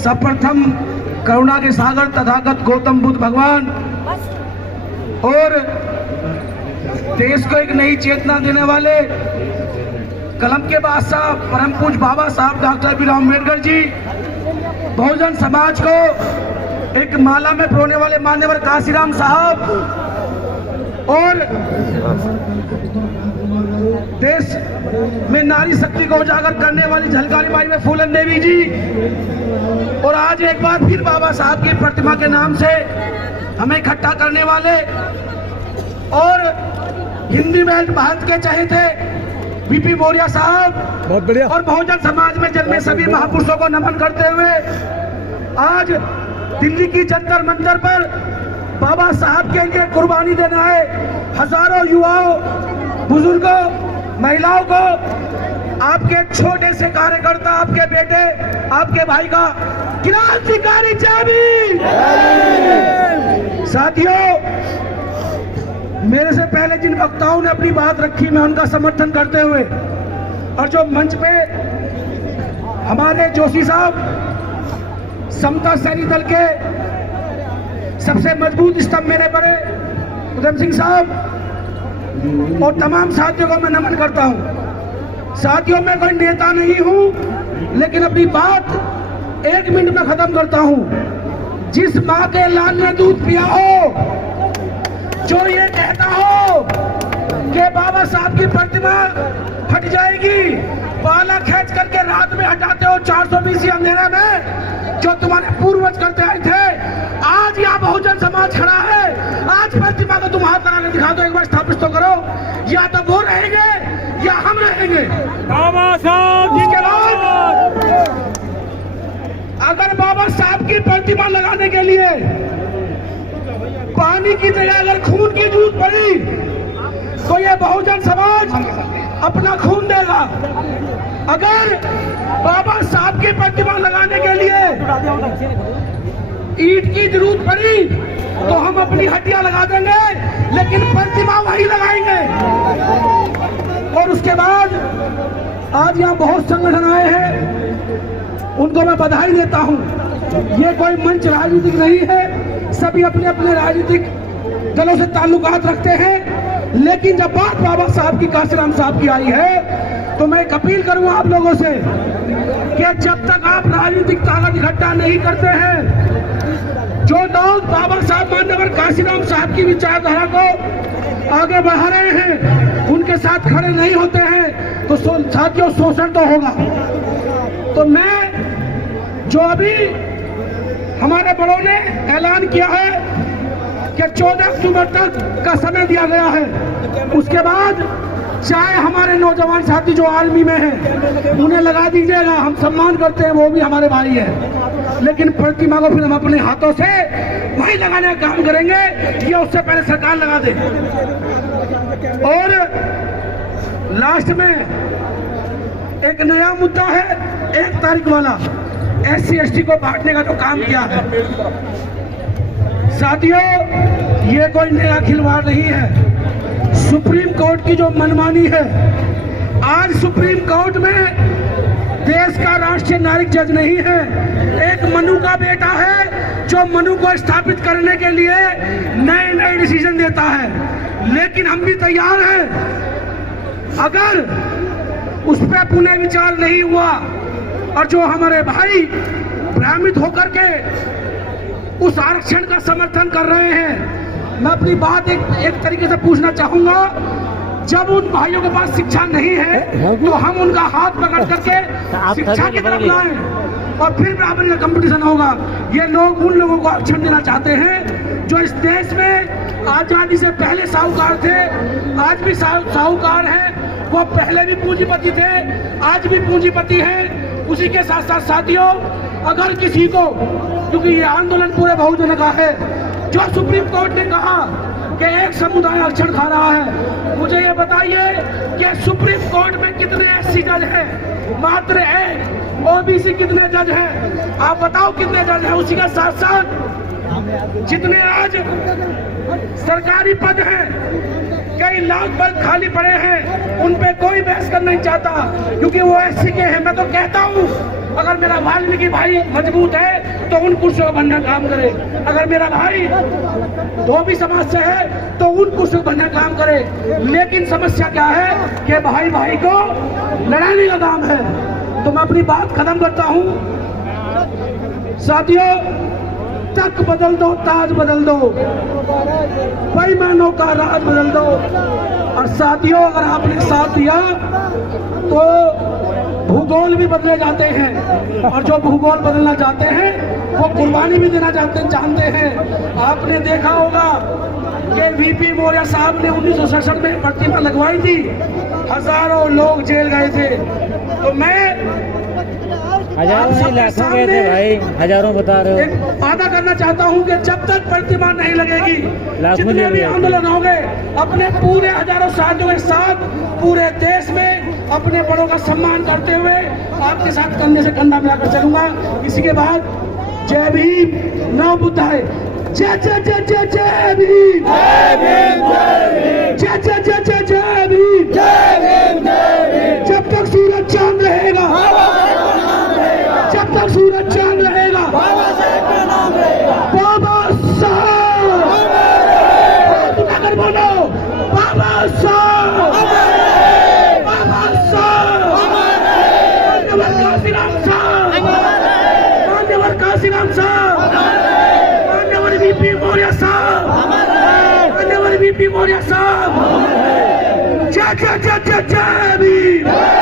सर्वप्रथम करुणा के सागर तथागत गौतम बुद्ध भगवान और देश को एक नई चेतना देने वाले कलम के बादशाह परम पूज्य बाबा साहब डॉक्टर भीमराव अम्बेडकर जी, बहुजन समाज को एक माला में पिरोने वाले मान्यवर काशीराम साहब और देश में नारी शक्ति को उजागर करने वाली झलकारी बाई में फूलन देवी जी, और आज एक बार फिर बाबा साहब की प्रतिमा के नाम से हमें इकट्ठा करने वाले और हिंदी में भारत के चहेते बीपी मौर्य साहब, बहुत बढ़िया, और बहुजन समाज में जन्मे सभी महापुरुषों को नमन करते हुए आज दिल्ली की जंतर मंतर पर बाबा साहब के लिए कुर्बानी देने आए हजारों युवाओं, बुजुर्गों, महिलाओं को आपके छोटे से कार्यकर्ता, आपके बेटे, आपके भाई का क्रांतिकारी चाबी। साथियों, मेरे से पहले जिन वक्ताओं ने अपनी बात रखी, मैं उनका समर्थन करते हुए, और जो मंच पे हमारे जोशी साहब समता सैनिक दल के सबसे मजबूत स्तंभ मेरे बड़े उधम सिंह साहब और तमाम साथियों को मैं नमन करता हूं। साथियों, मैं कोई नेता नहीं हूं, लेकिन अपनी बात 1 मिनट में खत्म करता हूं। जिस मां के लाल ने दूध पिया हो, जो ये कहता हो कि बाबा साहब की प्रतिमा हट जाएगी, पाला खींच करके रात में हटाते हो 420 अंधेरे में, जो तुम्हारे पूर्वज करते आए थे, आज यहाँ बहुजन समाज खड़ा है। आज प्रतिमा को तुम हाथ लगा के दिखा दो, एक बार स्थापित तो करो। या तो वो रहेंगे या हम रहेंगे। बाबा साहब इसके बाद अगर बाबा साहब की प्रतिमा लगाने के लिए पानी की जगह अगर खून की जरूरत पड़ी, तो ये बहुजन समाज अपना खून देगा। अगर बाबा साहब की प्रतिमा लगाने के लिए ईंट की जरूरत पड़ी, तो हम अपनी हड्डियां लगा देंगे, लेकिन प्रतिमा वही लगाएंगे। और उसके बाद आज यहाँ बहुत संगठन आए हैं, उनको मैं बधाई देता हूँ। ये कोई मंच राजनीतिक नहीं है, सभी अपने अपने राजनीतिक दलों से ताल्लुकात रखते हैं, लेकिन जब बात बाबा साहब की, काशीराम साहब की आई है, तो मैं एक अपील करूंगा आप लोगों से कि जब तक आप राजनीतिक ताकत इकट्ठा नहीं करते हैं, जो लोग बाबा साहब मान्यवर काशीराम साहब की विचारधारा को आगे बढ़ा रहे हैं, उनके साथ खड़े नहीं होते हैं, तो साथियों शोषण तो होगा। तो मैं जो अभी हमारे बड़ों ने ऐलान किया है कि 14 अक्टूबर तक का समय दिया गया है, उसके बाद चाहे हमारे नौजवान साथी जो आर्मी में हैं उन्हें लगा दीजिएगा, हम सम्मान करते हैं, वो भी हमारे भाई हैं, लेकिन प्रतिमा को फिर हम अपने हाथों से वहीं लगाने का काम करेंगे, ये उससे पहले सरकार लगा दे। और लास्ट में एक नया मुद्दा है, 1 तारीख वाला SC/ST को बांटने का जो काम किया है। साथियों, ये कोई नया खिलवाड़ नहीं है। सुप्रीम कोर्ट की जो मनमानी है, आज सुप्रीम कोर्ट में देश का राष्ट्रीय नागरिक जज नहीं है, एक मनु का बेटा है, जो मनु को स्थापित करने के लिए नए नए डिसीजन देता है। लेकिन हम भी तैयार हैं, अगर उस पर पुनः विचार नहीं हुआ और जो हमारे भाई भ्रमित होकर के उस आरक्षण का समर्थन कर रहे हैं, मैं अपनी बात एक तरीके से पूछना चाहूंगा, जब उन भाइयों के पास शिक्षा नहीं है, तो हम उनका हाथ पकड़ करके शिक्षा की तरफ लाएं और फिर बराबरी का कंपटीशन होगा। ये लोग उन लोगों को आरक्षण देना चाहते हैं जो इस देश में आजादी से पहले साहूकार थे, आज भी साहूकार हैं, वो पहले भी पूंजीपति थे, आज भी पूंजीपति हैं। उसी के साथ साथ साथियों, अगर किसी को, क्योंकि ये आंदोलन पूरे बहुजन का है, जो सुप्रीम कोर्ट ने कहा कि एक समुदाय आरक्षण खा रहा है, मुझे ये बताइए कि सुप्रीम कोर्ट में कितने SC जज हैं? मात्र 1। OBC कितने जज हैं? आप बताओ कितने जज हैं? उसी के साथ साथ जितने आज सरकारी पद हैं, कई लाख पद खाली पड़े हैं, उन पे कोई बहस करना नहीं चाहता, क्योंकि वो SC के हैं। मैं तो कहता हूँ अगर मेरा वाल्मीकि भाई मजबूत है तो उन कुर्सियों को बनना काम करे, अगर मेरा भाई धोबी समाज से है तो उन कुर्सियों को बनना काम करे। लेकिन समस्या क्या है कि भाई भाई को लड़ाने का काम है। तो मैं अपनी बात खत्म करता हूं। साथियों, तक बदल दो, ताज बदल दो, बेईमानों का राज बदल दो। और साथियों, अगर आपने साथ दिया तो भूगोल भी बदले जाते हैं, और जो भूगोल बदलना चाहते हैं वो कुर्बानी भी देना जानते हैं। आपने देखा होगा कि वीपी मौर्य साहब ने 1967 में प्रतिमा लगवाई थी, हजारों लोग जेल गए थे। तो मैं हजारों नहीं लाखों गए थे भाई, हजारों बता रहे हो। एक वादा करना चाहता हूं कि जब तक प्रतिमा नहीं लगेगी, लाखों जितने भी लोग आंदोलन होंगे, अपने पूरे हजारों साथियों के साथ पूरे देश में अपने बड़ों का सम्मान करते हुए आपके साथ कंधे से कंधा मिलाकर चलूंगा। इसी के बाद जय भीम, नव बुद्धाय। जय जय जय जय जय भीम, जय जय जय जय जय भीम। जब तक सूरज चांद रहेगा, जब तक सूरज चांद रहेगा, बाबा साहब अगर बोलो, बाबा साहब, बाबा साहब, मान्यवर काशीराम साहब, मान्यवर काशीराम साहब, मान्यवर वीपी मौर्य साहब, मान्यवर वीपी मौर्य साहब। जय जय जय जय जय भीम।